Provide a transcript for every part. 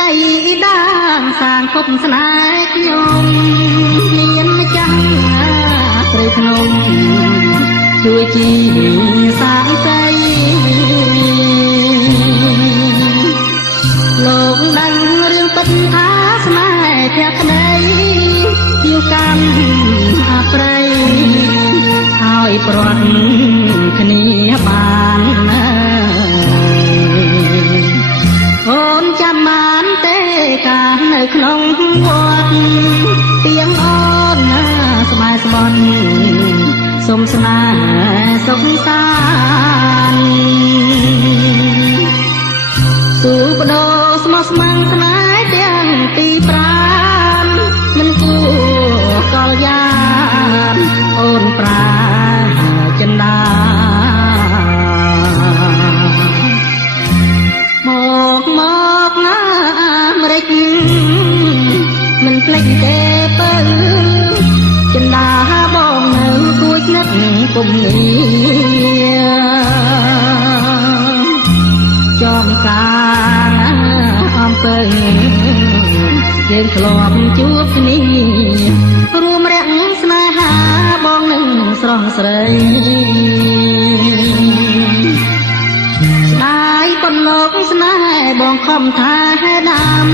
ដៃដាងសាងគប់ស្នេហ៍ខ្ញុំមានចាំងព្រៃភ្នំជួយជីសាងសីលោកដឹងរឿងពិតថាស្នេហ៍ភក្តីជាកម្មអប្រៃហើយប្រត់គ្នាបានអូនចាំបានទេកាលនៅក្នុងវត្តទៀងអូនស្បែកស្បន់សុំស្នេហ៍សុខសាន្តស៊ូបដោស្មោះស្ម័គ្រស្នេហ៍ទាំងទី5មិនគួរកលយ៉ានអូនប្រាចិន្តាមកណាអាមេរិកមិនភ្លេចទេពើចិន្តាបងនៅគួយនឹកគុំនេះចំការអំពើយើងធ្លាប់ជួបគ្នារួមរាក់ស្នេហាបងនឹងស្រស់ស្រីស្ដាយប៉ុនលោកស្នេហ៍បងខំថាដាំ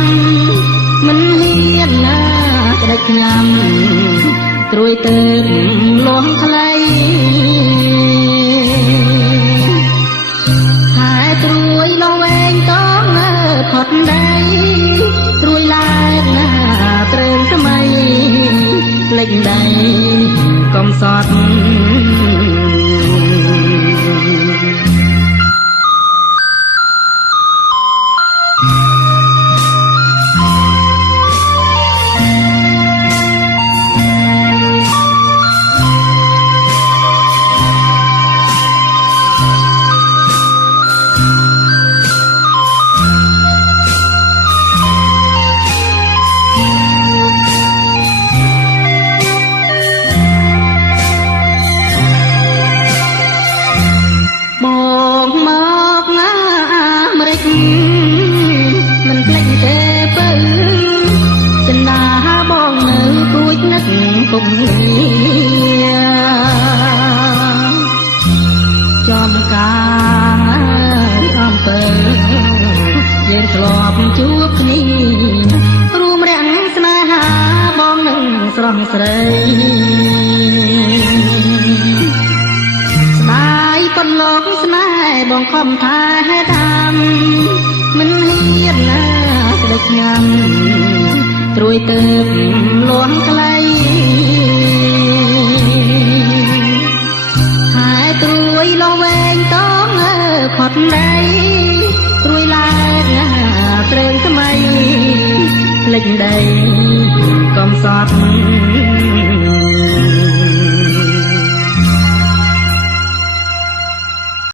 មិនហ៊ានណាក្តិចញ៉ាំត្រួយទៅលងថ្លៃហើយត្រួយលងវែងតងផុតដីត្រួយឡើងណាត្រឹងថ្មីភ្លេចដីកំសត់មិនភ្លេចទេពើចិន្តាបងនៅគួយនឹកគុំនេះចំការអំពើយើងធ្លាប់ជួបគ្នារួមរាំងស្នេហាបងនឹងស្រស់ស្រីស្ដាយប៉ុនលោកស្នេហ៍បងខំថាដាំមិនហ៊ានណាក្តិចញ៉ាំត្រួយទៅលន់ខ្លីហើយត្រួយលងវែងតងផុតដីត្រួយឡើងត្រឹងថ្មីភ្លេចដីកំសត់